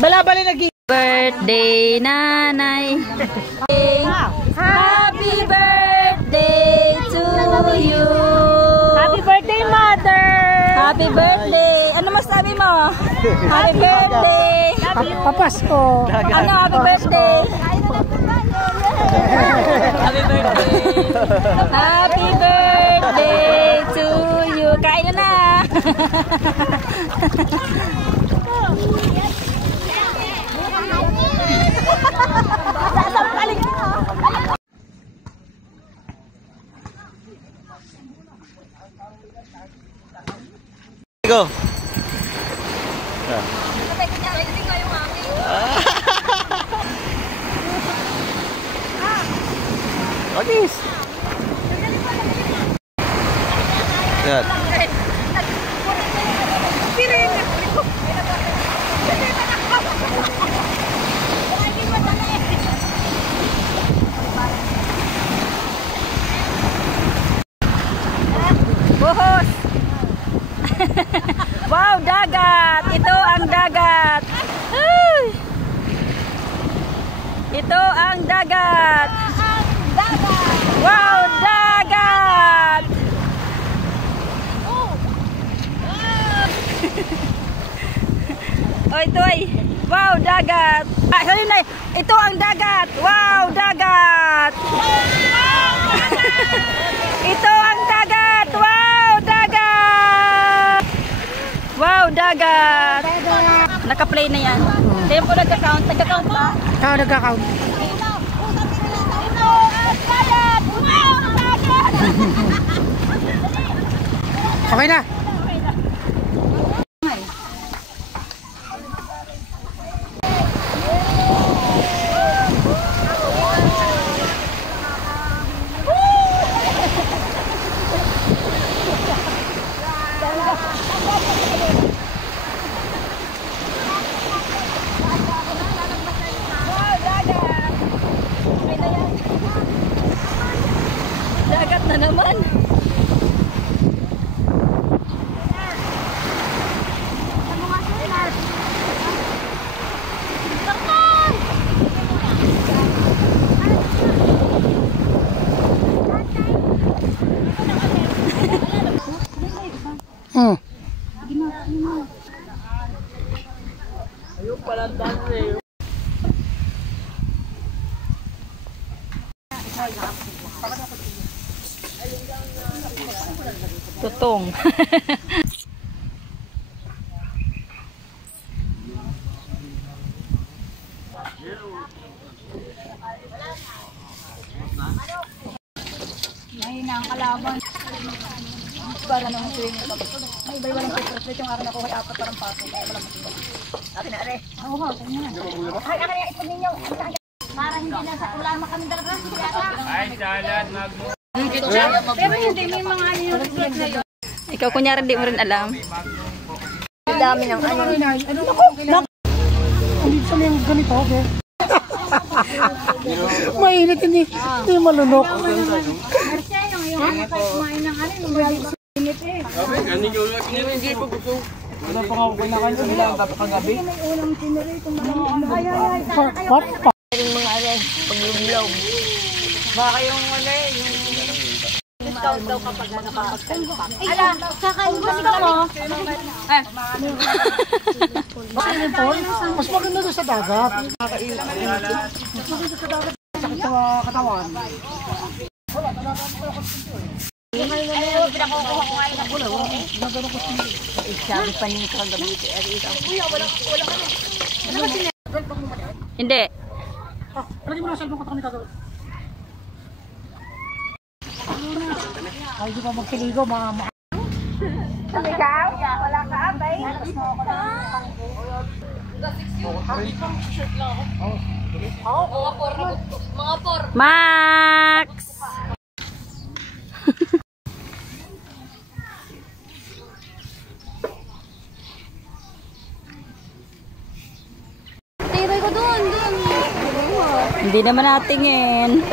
Balabali lagi. Birthday, nanay. Happy birthday to you. Happy birthday, mother. Happy birthday. Ano masabi mo? Happy birthday. Papasko. Ano, happy birthday. Happy birthday. Happy birthday to you. Kain na na. Go. Agis. Yan. Buhos. Wow, dagat. Ito ang dagat. Ay. Ito ang dagat. Wow, dagat. Oh, ito ay. Wow, dagat. Ah, sorry na. Ito ang dagat. Wow, dagat. Ito ang dagat. Wow, dagat. Wow, dagat. Naka-play na yan. Kaya po nagka-count. Nagka-count ba? Ikaw nagka-count. Okay na. Dagat na naman. Ayun pala dami. Tutong. Mahina ang kalaban. Para naman siya yung ay, iba walang petrol. Yung araw na ko ay apat parang paso. Kaya walang matibag. Akin na, are. Oo, okay na. Ay, akin na, ipon ninyo. Para hindi na sa ulan kami talaga. Ay, salad, Pero hindi, may mga ano yung reflex na yun. Ikaw kunyari di mo rin alam. Ang dami ng ano. Ano? Hindi sa mga ganito, okay? Mainit, hindi malunok. Wala pa nga ako kinakain ko nila ang kagabi. What? Yung mga ano, paglublaw. Baka yung ano yung discount daw kapag nakakapag-pack. Ala, kakain mo si Kamo. Mas maganda doon sa dagat. Mas maganda sa dagat. Sakit sa katawan. Ay, pinakukuha ko ngayon ng bulo. Sabi pa niyo kagabi. Kuya, walang ano ba sila? Hindi. Lagi mo na cellphone ko ito kami kagawin. Ay, di pa magkiligo, mama. Ikaw? Wala ka, abay. Max! Tiroy ko doon. Hindi naman natingin.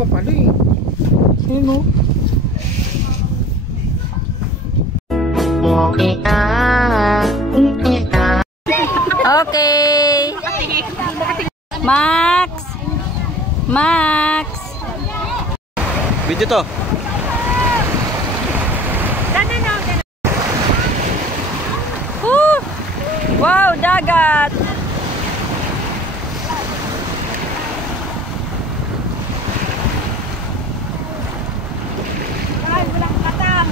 pa pala eh. Ayun mo. Okay. Max. Max. Video to. Woo! Wow, dagat. Ay, walang katang.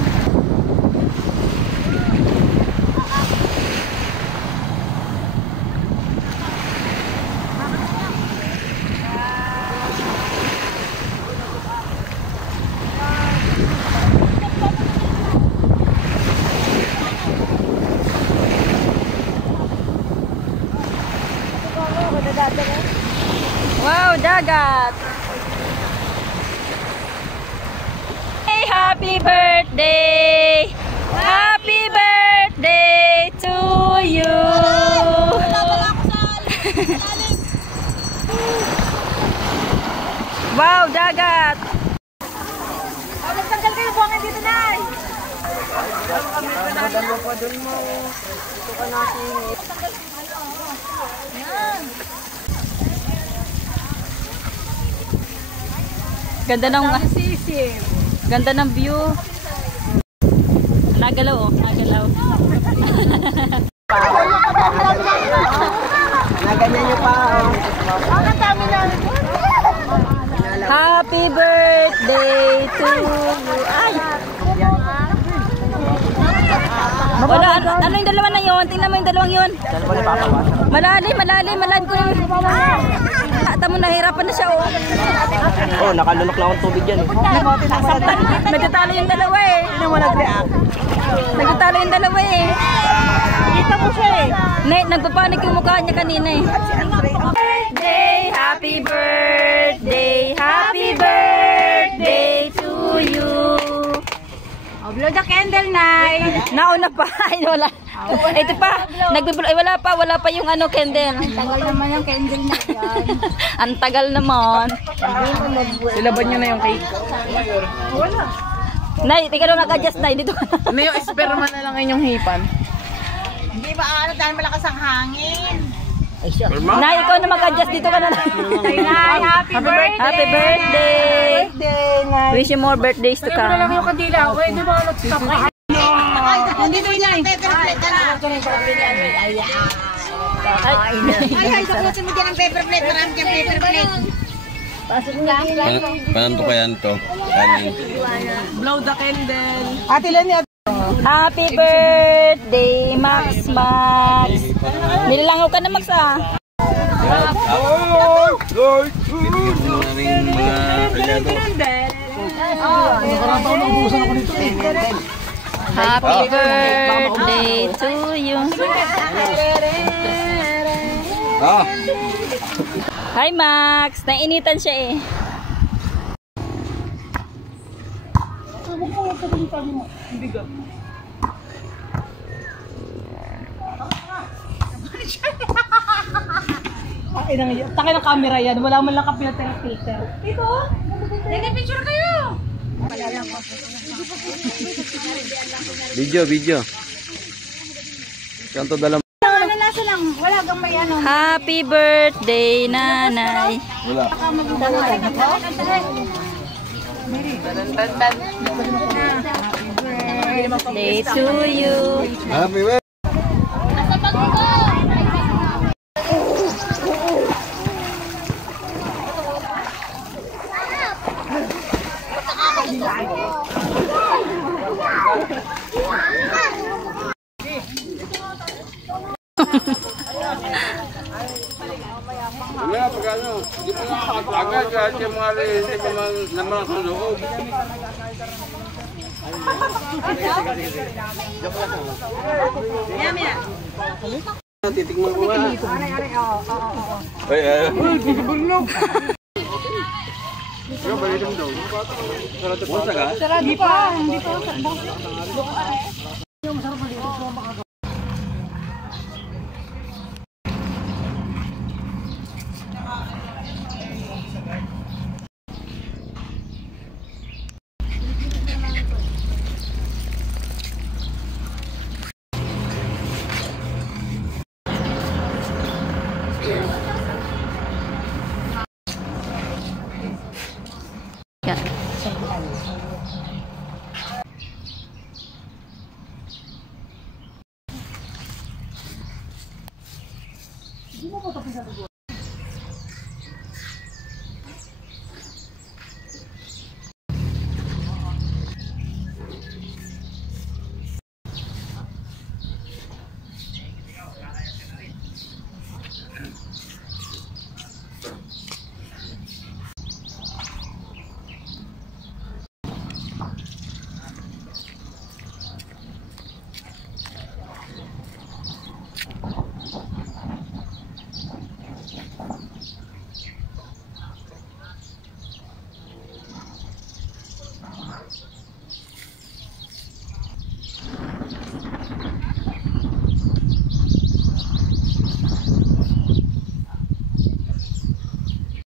Wow, dagat. Hey, happy birthday. Happy birthday to you. Wow, dagat. Nagtanggal kayo buhangin dito, Nay. Dalawa pa doon mo. Ito ka nasingit. Ganda ng ganda ng view. Nagalaw oh, nagalaw. Naganyan nyo pa. Happy birthday to you. Ay. Wala, ano yung dalawa na yun? Tingnan mo yung dalawang yun. Malalim, malalim, malalim ko yung... Tamo, nahirapan na siya oh. Oh, nakalunok lang ang tubig yan eh. Nagtatalo yung dalawa eh. Nagtatalo yung dalawa eh. Kita mo siya eh. Nagpapanik yung mukha niya kanina eh. Birthday, happy birthday, happy birthday to you. Oh, blow the candle, Nay. Nauna pa. Ay, wala. Ito pa. Ay, wala pa yung ano, candle. Ang tagal naman yung candle na yan. Ang tagal naman. Silaban nyo na yung cake. Wala. Nay, tika na mag-adjust, Nay. Dito ka na. Ano yung esperma na lang inyong hipan? Hindi ba ano dahil malakas ang hangin? Nay, ikaw na mag-adjust. Dito ka na. Nay, happy birthday. Happy birthday. Wish you more birthdays to come. Wala lang yung kandila. Uy, di ba nag-stop ka? Nandito yan. Paper plate na. Ay, sakutin mo dyan ang paper plate. Marami dyan paper plate. Paano to kaya to? Kanin. Blow the candle. Ate Lenny. Happy birthday, Max Max. Nilalangaw ka na, Max ah. Happy birthday to you. Hi Max, nainitan siya eh. Takay ng camera yan. Wala man lang ka-filter. Dito, nag-picture kayo. Video. Kanto dalam. Happy birthday, Nanay. Wala. Day to you. Happy birthday. Wala, pag ano, di mo nakakatagal kahit yung mga hindi pa naman sa loob. Titikman ko nga. Ay, Pero balitin daw. Busa ka? Sarado pa. Hindi pa. ka.